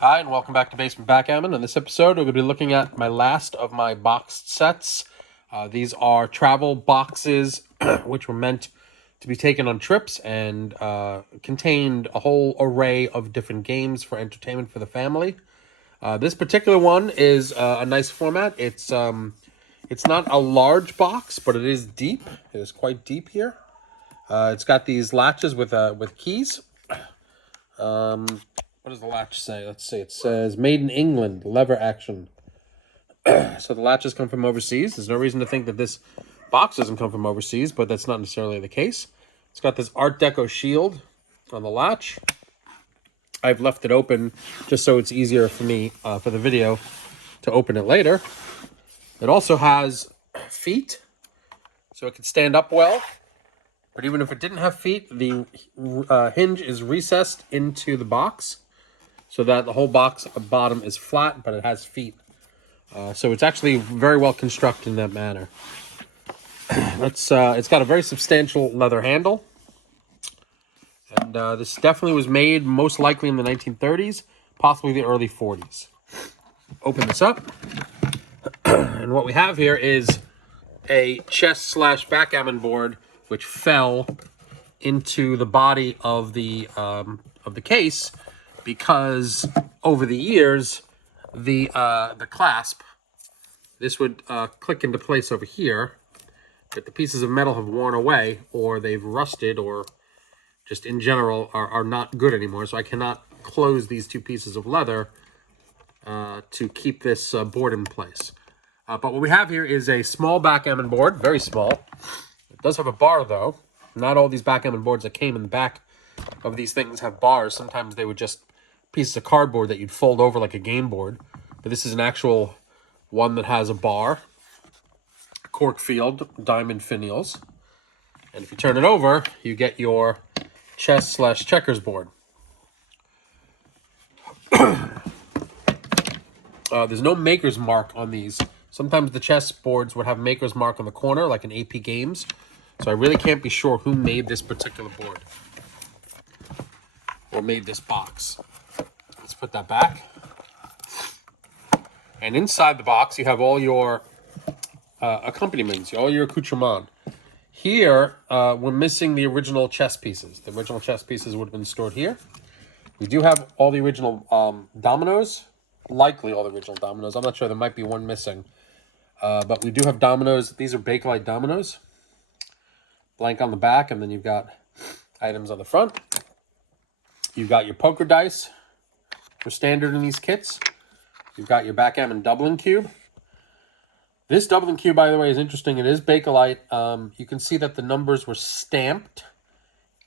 Hi, and welcome back to Basement Backgammon. In this episode, we're going to be looking at my last of my boxed sets. These are travel boxes, which were meant to be taken on trips and contained a whole array of different games for entertainment for the family. This particular one is a nice format. It's not a large box, but it is deep. It is quite deep here. It's got these latches with keys. What does the latch say? Let's see. It says "Made in England, lever action." So the latches come from overseas. There's no reason to think that this box doesn't come from overseas, but that's not necessarily the case. It's got this Art Deco shield on the latch. I've left it open just so it's easier for me for the video to open it later. It also has feet, so it can stand up well. But even if it didn't have feet, the hinge is recessed into the box so that the whole box bottom is flat, but it has feet. So it's actually very well constructed in that manner. It's got a very substantial leather handle. And this definitely was made most likely in the 1930s, possibly the early 40s. Open this up. And what we have here is a chess/backgammon board which fell into the body of the case because over the years the clasp, this would click into place over here, but the pieces of metal have worn away or they've rusted or just in general are not good anymore. So I cannot close these two pieces of leather to keep this board in place. But what we have here is a small backgammon board, very small. It does have a bar though. Not all these backgammon boards that came in the back of these things have bars. Sometimes they were just pieces of cardboard that you'd fold over like a game board. But this is an actual one that has a bar, corkfield, diamond finials. And if you turn it over, you get your chess/checkers board. There's no maker's mark on these. Sometimes the chess boards would have maker's mark on the corner, like in AP Games. So I really can't be sure who made this particular board or made this box. Let's put that back. And inside the box, you have all your accompaniments, all your accoutrements. Here, we're missing the original chess pieces. The original chess pieces would have been stored here. We do have all the original dominoes, likely all the original dominoes. I'm not sure, there might be one missing. But we do have dominoes. These are Bakelite dominoes. Blank on the back, and then you've got items on the front. You've got your poker dice for standard in these kits. You've got your backgammon doubling cube. This doubling cube, by the way, is interesting. It is Bakelite. You can see that the numbers were stamped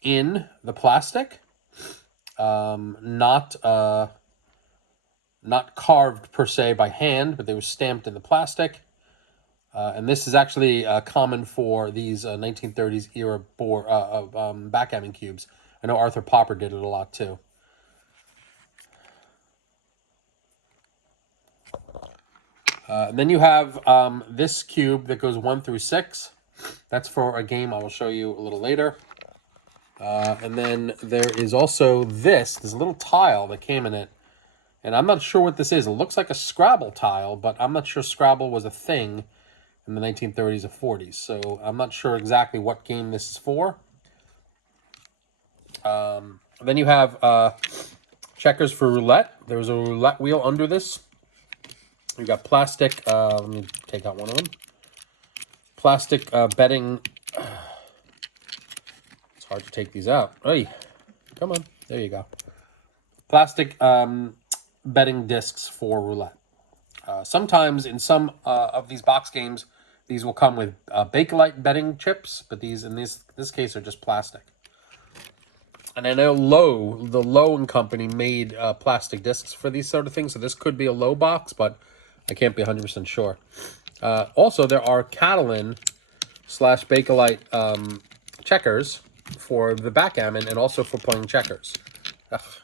in the plastic. Not carved per se by hand, but they were stamped in the plastic. And this is actually common for these 1930s era backgammon cubes. I know Arthur Popper did it a lot too. And then you have this cube that goes 1 through 6. That's for a game I will show you a little later. And then there is also this. There's a little tile that came in it. And I'm not sure what this is. It looks like a Scrabble tile, but I'm not sure Scrabble was a thing in the 1930s or 40s. So I'm not sure exactly what game this is for. Then you have checkers for roulette. There's a roulette wheel under this. You've got plastic. Let me take out one of them. Plastic betting. It's hard to take these out. Hey, come on. There you go. Plastic betting discs for roulette. Sometimes in some of these box games, these will come with Bakelite betting chips, but these in this case are just plastic. And I know the Lowe & Company made plastic discs for these sort of things, so this could be a Lowe box, but I can't be 100% sure. Also, there are Catalan/Bakelite checkers for the backgammon and also for playing checkers.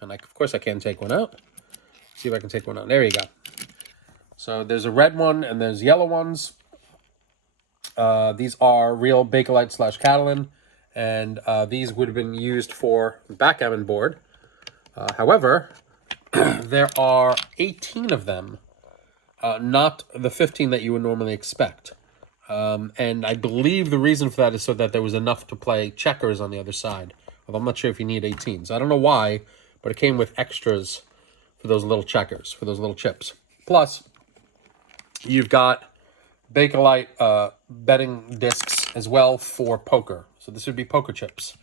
And of course I can take one out. See if I can take one out. There you go. So there's a red one and there's yellow ones. These are real Bakelite/Catalan, and these would have been used for the backgammon board. However, There are 18 of them, not the 15 that you would normally expect. And I believe the reason for that is so that there was enough to play checkers on the other side. Although I'm not sure if you need 18s. I don't know why, but it came with extras for those little checkers, for those little chips. Plus, you've got Bakelite betting discs as well for poker. So this would be poker chips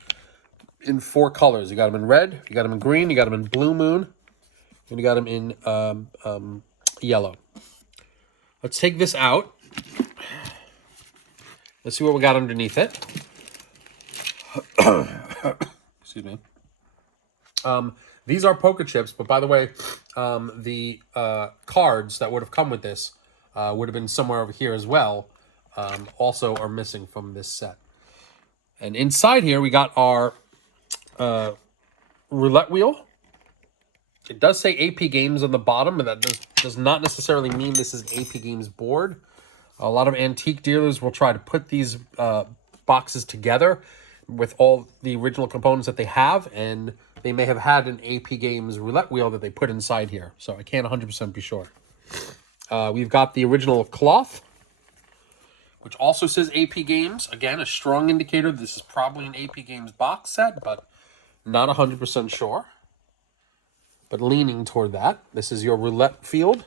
in 4 colors. You got them in red, you got them in green, you got them in blue moon, and you got them in yellow. Let's take this out. Let's see what we got underneath it. Excuse me. These are poker chips, but by the way, the cards that would have come with this would have been somewhere over here as well. Also are missing from this set. And inside here, we got our roulette wheel. It does say AP Games on the bottom, but that does not necessarily mean this is an AP Games board. A lot of antique dealers will try to put these boxes together with all the original components that they have, and they may have had an AP Games roulette wheel that they put inside here. So I can't 100% be sure. We've got the original cloth, which also says AP Games. Again, a strong indicator this is probably an AP Games box set, but not 100% sure. But leaning toward that. This is your roulette field.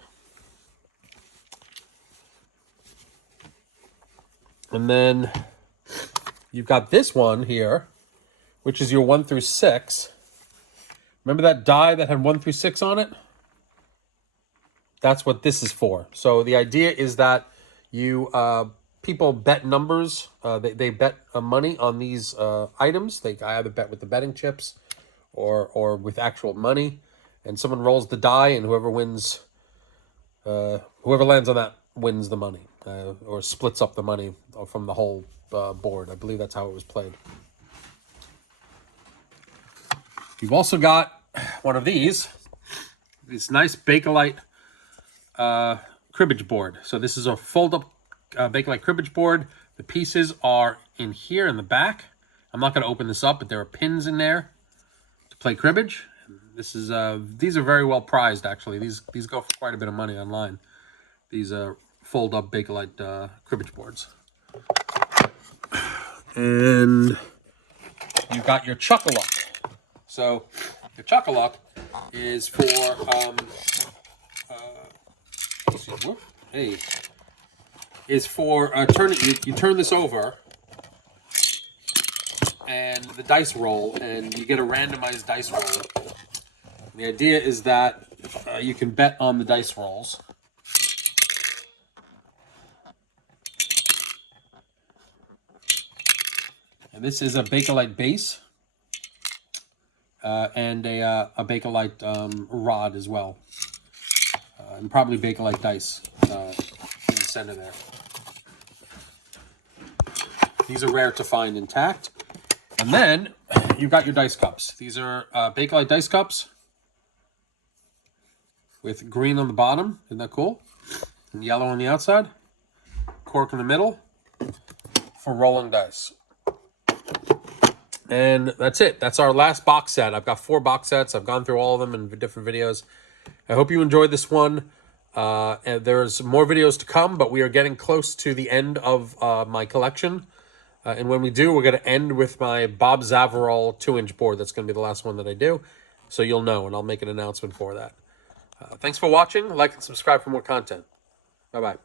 And then you've got this one here, which is your 1 through 6. Remember that die that had 1 through 6 on it? That's what this is for. So the idea is that you people bet numbers. They bet money on these items. They either bet with the betting chips or with actual money. And someone rolls the die, and whoever wins, whoever lands on that wins the money, or splits up the money from the whole board. I believe that's how it was played. You've also got one of these, this nice Bakelite cribbage board. So this is a fold-up Bakelite cribbage board. The pieces are in here in the back. I'm not going to open this up, but there are pins in there to play cribbage. This is these are very well prized, actually. These go for quite a bit of money online. These fold-up Bakelite cribbage boards. And you've got your Chuck-a-Luck. So the Chuck-a-Luck is for you turn this over and the dice roll, and you get a randomized dice roll. The idea is that you can bet on the dice rolls. And this is a Bakelite base and a Bakelite rod as well. And probably Bakelite dice in the center there. These are rare to find intact. And then you've got your dice cups. These are Bakelite dice cups with green on the bottom. Isn't that cool? And yellow on the outside. Cork in the middle for rolling dice. And that's it. That's our last box set. I've got 4 box sets. I've gone through all of them in different videos. I hope you enjoyed this one. And there's more videos to come, but we are getting close to the end of my collection. And when we do, we're going to end with my Bob Zavarol 2-inch board. That's going to be the last one that I do. So you'll know, and I'll make an announcement for that. Thanks for watching. Like and subscribe for more content. Bye-bye.